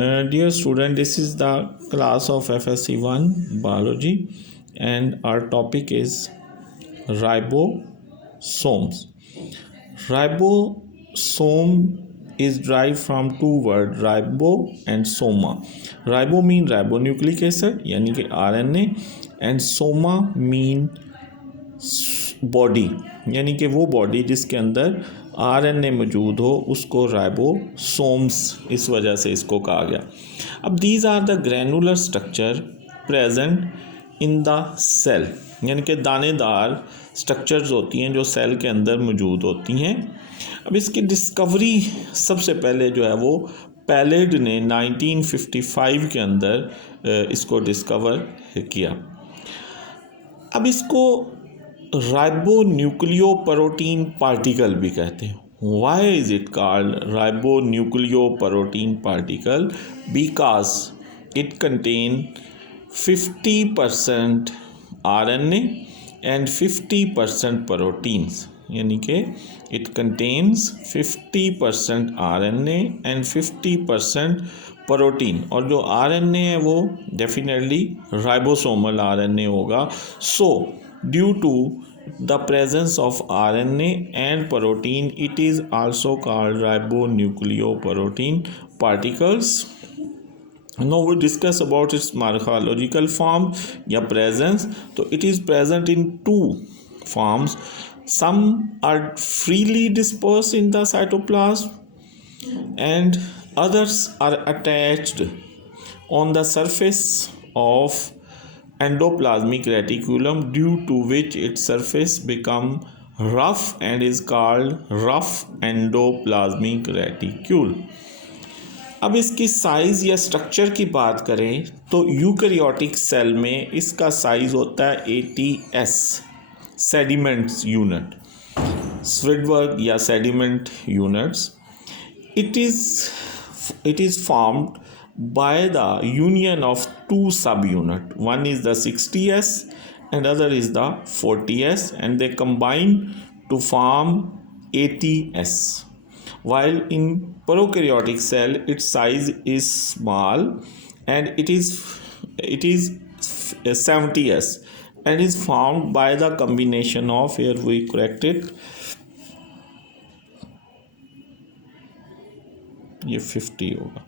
Dear student, this is the class of FSC 1 Biology, and our topic is ribosomes. Ribosome is derived from two words, ribo and soma. Ribo mean ribonucleic acid यानी कि RNA, and soma mean body यानी कि वो body जिसके अंदर RNA मौजूद हो उसको राइबोसोम्स इस वजह से इसको कहा गया. अब these are the granular structure present in the cell यानी कि दानेदार स्ट्रक्चर्स होती हैं जो सेल के अंदर मौजूद होती हैं. अब इसकी डिस्कवरी सबसे पहले जो है वो पैलेड ने 1955 के अंदर इसको डिस्कवर किया. अब इसको राइबोन्यूक्लियोप्रोटीन पार्टिकल भी कहते हैं. Why is it called ribonucleoprotein particle? Because it contain 50% RNA and 50% proteins यानी कि it contains 50% RNA and 50% protein. और जो RNA है वो डेफिनेटली राइबोसोमल RNA होगा. सो due to the presence of RNA and protein, it is also called ribonucleoprotein particles. Now we discuss about its morphological form या presence. So it is present in two forms. Some are freely dispersed in the cytoplasm and others are attached on the surface of endoplasmic reticulum, due to which its surface become rough and is called rough endoplasmic reticule. अब इसकी size या structure की बात करें तो eukaryotic cell में इसका size होता है ATS सेडिमेंट्स यूनिट, स्विडबर्ग या sediment units. It is formed by the union of two subunit. One is the 60S and other is the 40S, and they combine to form ATS. While in prokaryotic cell its size is small and it is 70S and is formed by the combination of, here we correct it, ये 50 होगा,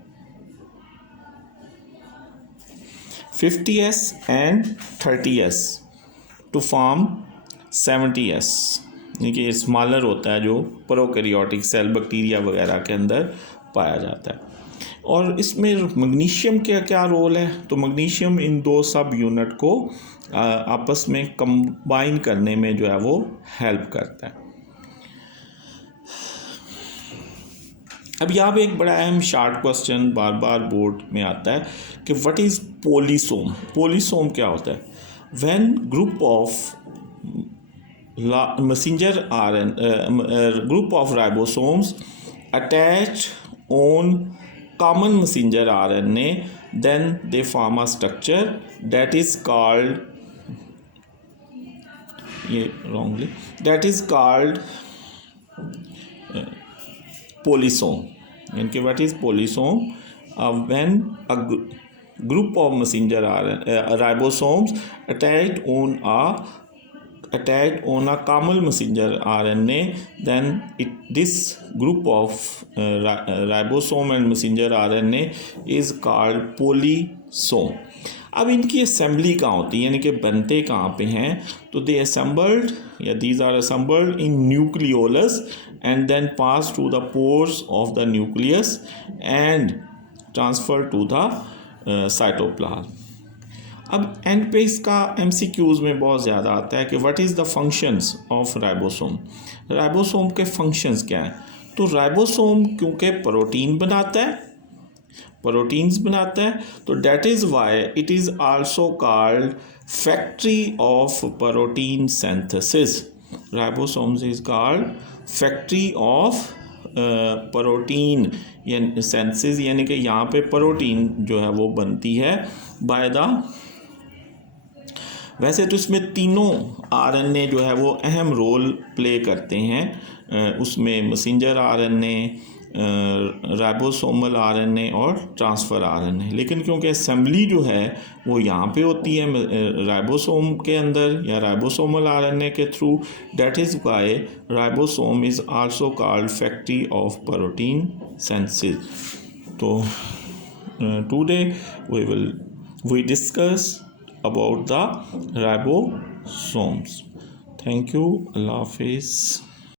50S and 30S to form 70S. यानी कि smaller होता है जो prokaryotic cell bacteria वगैरह के अंदर पाया जाता है. और इसमें मैग्नीशियम का क्या रोल है? तो मैग्नीशियम इन दो सब यूनिट को आपस में कंबाइन करने में जो है वो हेल्प करता है. अब यहाँ पे एक बड़ा अहम शार्ट क्वेश्चन बार बार बोर्ड में आता है कि व्हाट इज़ पोलीसोम. पोलीसोम क्या होता है? When group of messenger group of ribosomes attach on common messenger RNA, then they form a structure that is called, ये wrongly, that is called polysome. And what is polysome? When a group of messenger ribosomes attached on a common messenger RNA, then this group of ribosome and messenger RNA is called polysome. अब इनकी assembly कहाँ होती है यानी कि बनते कहाँ पे हैं? तो दे असेंबल्ड या these are assembled in nucleolus and then pass through the pores of the nucleus and transfer to the cytoplasm. अब एंड पे इसका MCQs में बहुत ज़्यादा आता है कि what is the functions of ribosome. Ribosome के फंक्शंस क्या हैं? तो राइबोसोम क्योंकि प्रोटीन बनाता है, प्रोटीन्स बनाता है, तो that is why it is also called factory of protein synthesis. Ribosomes is called factory of protein synthesis, यानी कि यहाँ पे प्रोटीन जो है वो बनती है बाय द. वैसे तो इसमें तीनों RNA जो है वो अहम रोल प्ले करते हैं. उसमें मैसेंजर RNA राइबोसोमल आरएनए और ट्रांसफ़र आरएनए, लेकिन क्योंकि असेंबली जो है वो यहाँ पे होती है राइबोसोम के अंदर या राइबोसोमल आरएनए के through, that is why ribosome is also called factory of protein synthesis. तो today we discuss about the ribosomes. Thank you. Allah Hafiz.